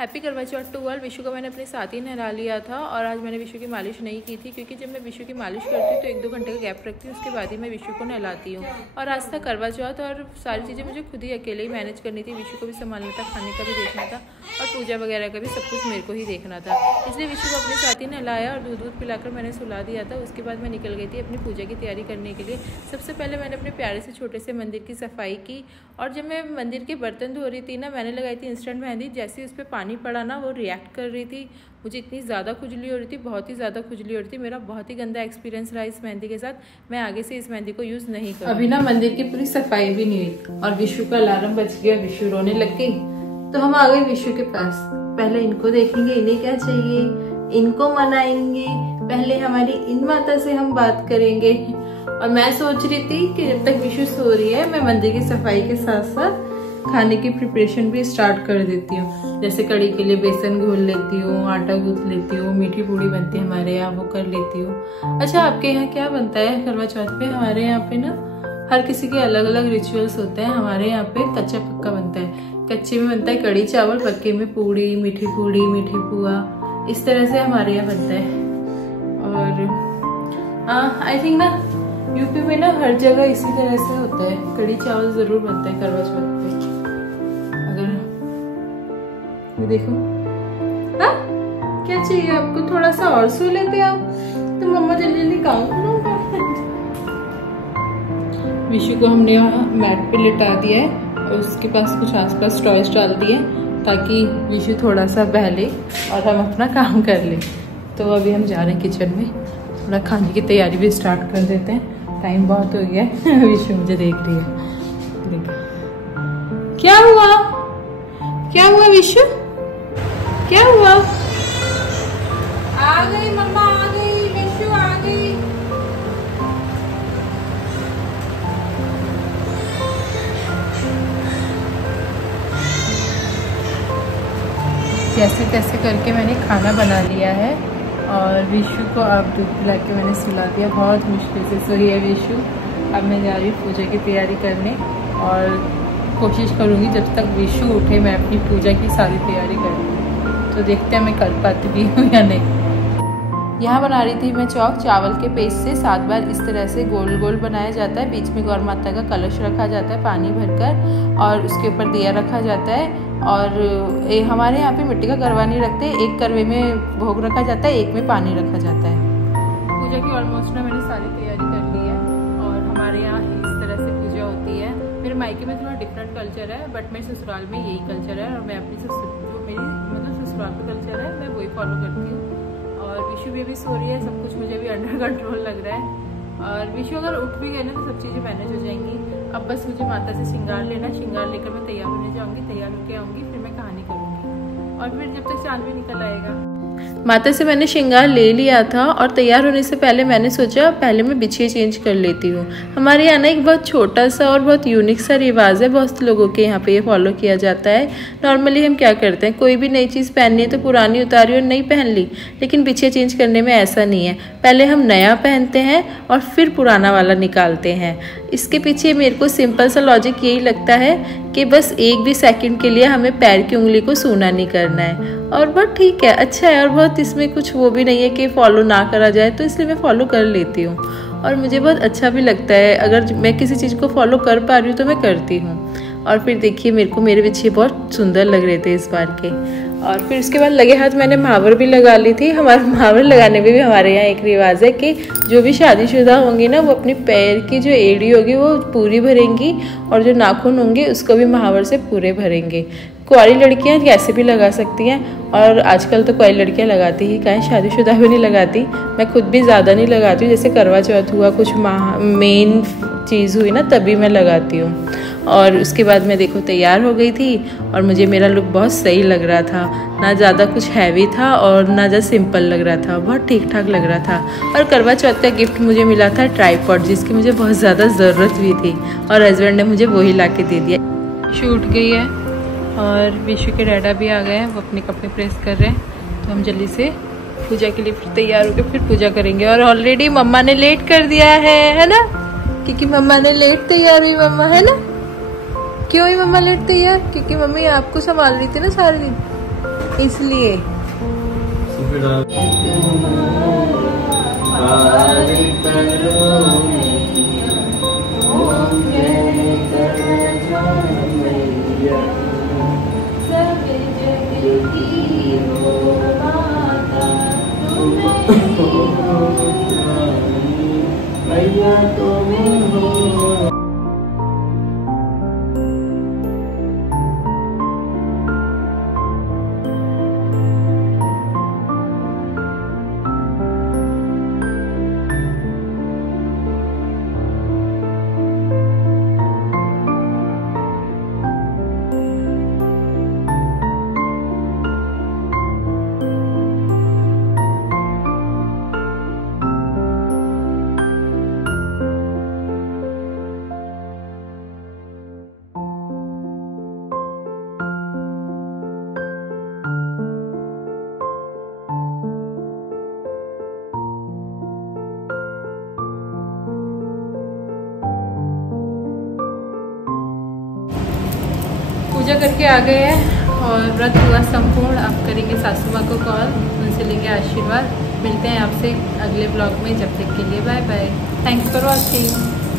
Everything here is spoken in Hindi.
हैप्पी करवा चौथ टू ऑल। विशु को मैंने अपने साथ ही नहला लिया था और आज मैंने विशु की मालिश नहीं की थी क्योंकि जब मैं विशु की मालिश करती हूँ तो 1-2 घंटे का गैप रखती हूँ, उसके बाद ही मैं विशु को नहलाती हूँ। और आज था करवा चौथ और सारी चीज़ें मुझे खुद ही अकेले ही मैनेज करनी थी। विशु को भी संभालना था, खाने का भी देखना था और पूजा वगैरह का भी सब कुछ मेरे को ही देखना था, इसलिए विशु को अपने साथ ही नहलाया और दूध पिलाकर मैंने सुला दिया था। उसके बाद मैं निकल गई थी अपनी पूजा की तैयारी करने के लिए। सबसे पहले मैंने अपने प्यारे से छोटे से मंदिर की सफाई की और जब मैं मंदिर के बर्तन धो रही थी ना, मैंने लगाई थी इंस्टेंट मेहंदी। जैसे उस पर पानी पड़ा ना, वो रिएक्ट कर रही थी। मुझे इतनी ज़्यादा खुजली हो रही थी, बहुत ही ज़्यादा खुजली हो रही थी। मेरा बहुत ही गंदा एक्सपीरियंस रहा इस मेहंदी के साथ। मैं आगे से इस मेहंदी को यूज़ नहीं करूँगी। अभी ना मंदिर की पूरी सफाई भी नहीं हुई और विशु का अलार्म बज गया, विशु रोने लग गई। तो हम आ गए विशु के पास। पहले इनको देखेंगे, इन्हें क्या चाहिए, इनको मनाएंगे। पहले हमारी इन माता से हम बात करेंगे। और मैं सोच रही थी कि जब तक विशु सो रही है मैं मंदिर की सफाई के साथ साथ खाने की प्रिपरेशन भी स्टार्ट कर देती हूँ। जैसे कड़ी के लिए बेसन घोल लेती हूँ, आटा गूंथ लेती हूँ, मीठी पूड़ी बनती है हमारे यहाँ, वो कर लेती हूँ। अच्छा, आपके यहाँ क्या बनता है करवा चौथ पे? हमारे यहाँ पे ना हर किसी के अलग अलग रिचुअल्स होते हैं। हमारे यहाँ पे कच्चा पक्का बनता है। कच्चे में बनता है कड़ी चावल, पक्के में पूड़ी, मीठी पुआ, इस तरह से हमारे यहाँ बनता है। और आई थिंक ना यूपी में ना हर जगह इसी तरह से होता है। कड़ी चावल जरूर बनता है करवा चौथ पे। अगर ये देखो, हाँ क्या चाहिए आपको? थोड़ा सा और सो लेते आप तो मम्मा जल्दी जल्दी काम करो। विशु को हमने यहाँ मैट पे लिटा दिया है और उसके पास कुछ आसपास टॉयज डाल दिए ताकि विशु थोड़ा सा बहले और हम अपना काम कर ले। तो अभी हम जा रहे हैं किचन में, थोड़ा खाने की तैयारी भी स्टार्ट कर देते हैं। टाइम बहुत हो गया है। विशु मुझे देख रही है। क्या हुआ, क्या हुआ विशु, क्या हुआ? आ गई मम्मा, आ गई, विशु आ गई। जैसे तैसे करके मैंने खाना बना लिया है और विशु को अब दूध पिला के मैंने सुला दिया। बहुत मुश्किल से सोई है विशु। अब मैं जा रही हूँ पूजा की तैयारी करने और कोशिश करूँगी जब तक विशु उठे मैं अपनी पूजा की सारी तैयारी करूँ। तो देखते हैं मैं कर पाती भी हूँ या नहीं। यहाँ बना रही थी मैं चौक। चावल के पेस्ट से 7 बार इस तरह से गोल गोल बनाया जाता है। बीच में गौर माता का कलश रखा जाता है पानी भरकर और उसके ऊपर दिया रखा जाता है। और हमारे यहाँ पे मिट्टी का करवा नहीं रखते, एक करवे में भोग रखा जाता है, एक में पानी रखा जाता है। पूजा की ऑलमोस्ट ना मैंने सारी तैयारी कर ली है और हमारे यहाँ इस तरह से पूजा होती है। मेरे मायके में थोड़ा डिफरेंट कल्चर है बट मेरे ससुराल में यही कल्चर है और मैं अपनी जो मेरी मतलब ससुराल का कल्चर है मैं वही फॉलो करती हूँ। और विशु भी सो रही है, सब कुछ मुझे भी अंडर कंट्रोल लग रहा है। और विशु अगर उठ भी गए ना तो सब चीज़ें मैनेज हो जाएंगी। अब बस मुझे माता से श्रृंगार लेना, श्रृंगार लेकर मैं तैयार होने जाऊंगी, तैयार होके आऊंगी, फिर मैं कहानी करूंगी और फिर जब तक चांद भी निकल आएगा। माता से मैंने श्रृंगार ले लिया था और तैयार होने से पहले मैंने सोचा पहले मैं बिछिया चेंज कर लेती हूँ। हमारे यहाँ ना एक बहुत छोटा सा और बहुत यूनिक सा रिवाज है, बहुत लोगों के यहाँ पे ये फॉलो किया जाता है। नॉर्मली हम क्या करते हैं, कोई भी नई चीज़ पहननी है तो पुरानी उतारी और नई पहन ली, लेकिन बिछिया चेंज करने में ऐसा नहीं है। पहले हम नया पहनते हैं और फिर पुराना वाला निकालते हैं। इसके पीछे मेरे को सिंपल सा लॉजिक यही लगता है कि बस एक भी सेकंड के लिए हमें पैर की उंगली को सूना नहीं करना है और बहुत ठीक है, अच्छा है। और बहुत इसमें कुछ वो भी नहीं है कि फॉलो ना करा जाए, तो इसलिए मैं फॉलो कर लेती हूँ और मुझे बहुत अच्छा भी लगता है। अगर मैं किसी चीज़ को फॉलो कर पा रही हूँ तो मैं करती हूँ। और फिर देखिए मेरे को मेरे बिछिए बहुत सुंदर लग रहे थे इस बार के। और फिर उसके बाद लगे हाथ मैंने महावर भी लगा ली थी। हमारे महावर लगाने में भी हमारे यहाँ एक रिवाज है कि जो भी शादीशुदा होंगी ना वो अपनी पैर की जो एड़ी होगी वो पूरी भरेंगी और जो नाखून होंगे उसको भी महावर से पूरे भरेंगे। कुंवारी लड़कियाँ कैसे भी लगा सकती हैं और आजकल तो कुंवारी लड़कियाँ लगाती ही कहीं, शादीशुदा भी नहीं लगाती। मैं खुद भी ज़्यादा नहीं लगाती हूँ, जैसे करवा चौथ हुआ, कुछ मेन चीज़ हुई ना तभी मैं लगाती हूँ। और उसके बाद मैं देखो तैयार हो गई थी और मुझे मेरा लुक बहुत सही लग रहा था, ना ज़्यादा कुछ हैवी था और ना ज़्यादा सिंपल लग रहा था, बहुत ठीक ठाक लग रहा था। और करवा चौथ का गिफ्ट मुझे मिला था ट्राइपॉड, जिसकी मुझे बहुत ज़्यादा ज़रूरत भी थी और हस्बैंड ने मुझे वही ला के दे दिया। शूट गई है और विशु के डैडा भी आ गए हैं, वो अपने कपड़े प्रेस कर रहे हैं। तो हम जल्दी से पूजा के लिए फिर तैयार होकर फिर पूजा करेंगे। और ऑलरेडी मम्मा ने लेट कर दिया है ना, क्योंकि मम्मा ने लेट तैयार हुई मम्मा, है ना? क्यों हुई मम्मा लेट तैयार? क्योंकि मम्मी आपको संभाल रही थी ना सारे दिन, इसलिए पूजा करके आ गए हैं और व्रत हुआ संपूर्ण। अब करेंगे सासू माँ को कॉल, उनसे लेंगे आशीर्वाद। मिलते हैं आपसे अगले ब्लॉग में, जब तक के लिए bye bye. Thanks for watching.